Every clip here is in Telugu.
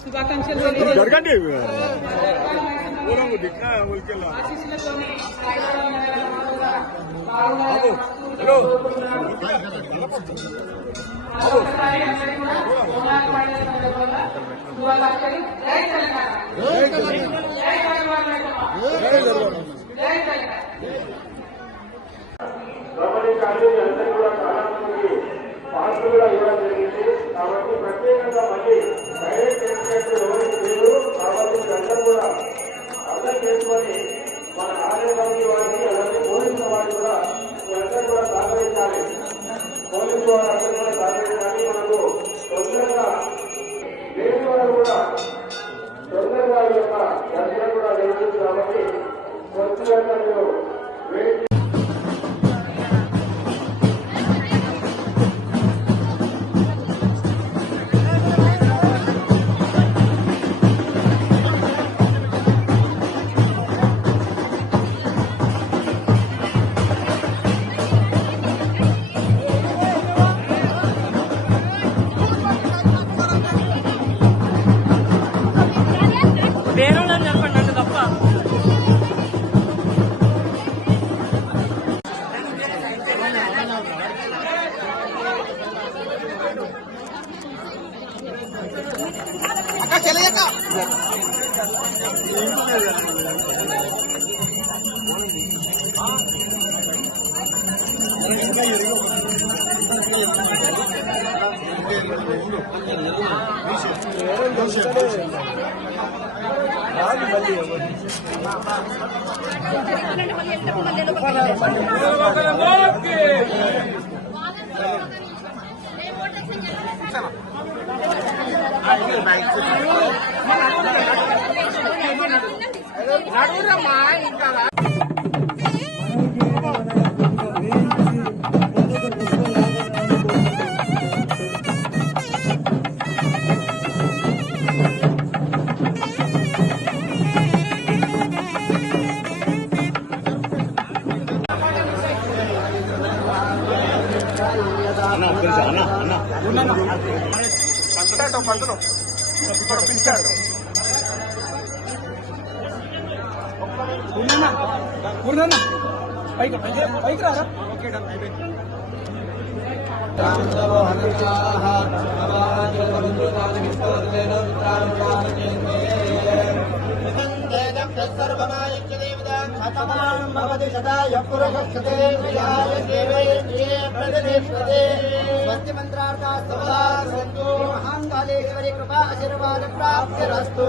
శుభాకాంక్షలు ఆశీస్సులతోని కబడ్డీ కాలేజీ అందరికీ కూడా చాలా మందికి పార్కులు కూడా ఇవ్వడం జరిగింది. కాబట్టి ప్రత్యేకంగా మళ్ళీ ప్రైవేట్ ఎడ్యుకేషన్ ఎవరికి లేదు. కాబట్టి అందరూ కూడా అర్థం చేసుకొని మన ఆలయ కమిటీ వారికి అలాగే పోలీసుల వారికి కూడా అందరూ కూడా సహకరించాలి. పోలీసు వారు అందరూ కూడా సహకరించాలి. మనకు తొందరగా లేని వారు కూడా తొందరగా ఈ యొక్క దర్శనం కూడా జరుగుతుంది. కాబట్టి కొద్దిగా మీరు వేడి పైకి రారా. महाकालेश्वरी कृपा आशीर्वाद प्राप्तिरस्तु.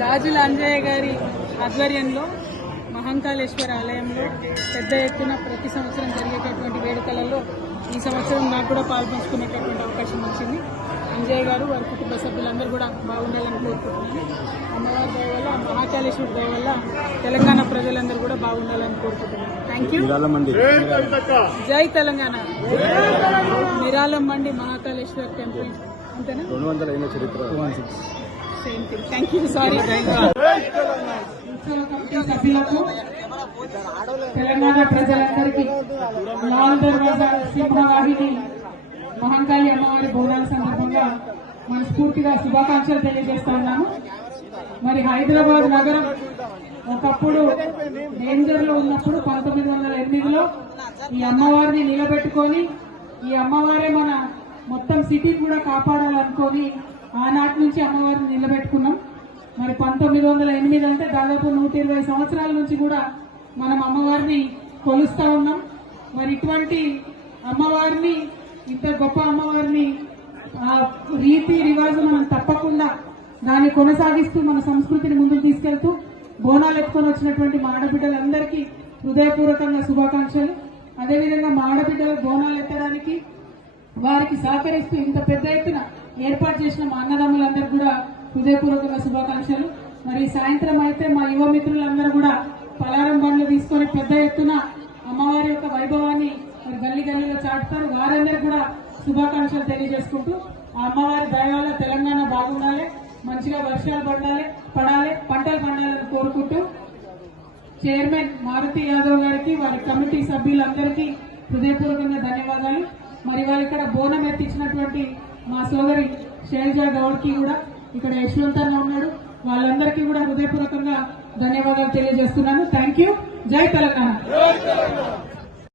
రాజుల అంజయ్య గారి ఆధ్వర్యంలో మహంకాళేశ్వర ఆలయంలో పెద్ద ఎత్తున ప్రతి సంవత్సరం జరిగేటటువంటి వేడుకలలో ఈ సంవత్సరం నాకు కూడా పాల్పంచుకునేటటువంటి అవకాశం సంజయ్ గారు వారి కుటుంబ సభ్యులందరూ కూడా బాగుండాలని కోరుకుంటున్నాను. అమ్మవారి దయ వల్ల, మహాకాళేశ్వరి దయ వల్ల తెలంగాణ ప్రజలందరూ కూడా బాగుండాలని కోరుకుంటున్నాను. Thank you. జై తెలంగాణ. నిరాలం మండి మహాకాళేశ్వరి టెంపుల్ అంతేనా? 200 అయిన చరిత్ర. Same thing. Thank you. Sorry. ఉత్సవ కమిటీ సభ్యులకు, తెలంగాణ ప్రజలందరికీ లాల్ దర్వాజా సింహవాహిని మహంకాళి అమ్మవారి బోనాల సందర్భంగా మనస్ఫూర్తిగా శుభాకాంక్షలు తెలియజేస్తా ఉన్నాము. మరి హైదరాబాద్ నగరం ఒకప్పుడు డేంజర్ లో ఉన్నప్పుడు 1908లో ఈ అమ్మవారిని నిలబెట్టుకొని, ఈ అమ్మవారే మన మొత్తం సిటీ కూడా కాపాడాలనుకొని ఆనాటి నుంచి అమ్మవారిని నిలబెట్టుకున్నాం. మరి 1908 అంటే దాదాపు 120 సంవత్సరాల నుంచి కూడా మనం అమ్మవారిని కొలుస్తా ఉన్నాం. మరి ఇటువంటి అమ్మవారిని, ఇంత గొప్ప అమ్మవారిని రీతి రివాజు మనం తప్పకుండా దాన్ని కొనసాగిస్తూ మన సంస్కృతిని ముందుకు తీసుకెళ్తూ బోనాలు ఎత్తుకొని వచ్చినటువంటి మా ఆడబిడ్డలందరికీ హృదయపూర్వకంగా శుభాకాంక్షలు. అదేవిధంగా మా ఆడబిడ్డలు బోనాలు ఎత్తడానికి వారికి సహకరిస్తూ ఇంత పెద్ద ఎత్తున ఏర్పాటు చేసిన మా అన్నదమ్ములందరికీ కూడా హృదయపూర్వకంగా శుభాకాంక్షలు. మరి సాయంత్రం అయితే మా యువ మిత్రులందరూ కూడా పలారం బండ్లు తీసుకొని పెద్ద ఎత్తున అమ్మవారి యొక్క వైభవాన్ని మరి గల్లీ గల్లీలో చాటుతారు. వారందరూ కూడా శుభాకాంక్షలు తెలియజేసుకుంటూ ఆ అమ్మవారి దయ వల్ల తెలంగాణ బాగుండాలి, మంచిగా వర్షాలు పడాలి, పంటలు పండాలని కోరుకుంటూ చైర్మన్ మారుతి యాదవ్ గారికి, వారి కమిటీ సభ్యులందరికీ హృదయపూర్వకంగా ధన్యవాదాలు. మరి వారు ఇక్కడ బోనం ఎత్తించినటువంటి మా సోదరి శైలజా గౌడ్కి కూడా, ఇక్కడ యశ్వంత్ అన్న ఉన్నాడు, వాళ్ళందరికీ కూడా హృదయపూర్వకంగా ధన్యవాదాలు తెలియజేస్తున్నాను. Thank you. జై తెలంగాణ.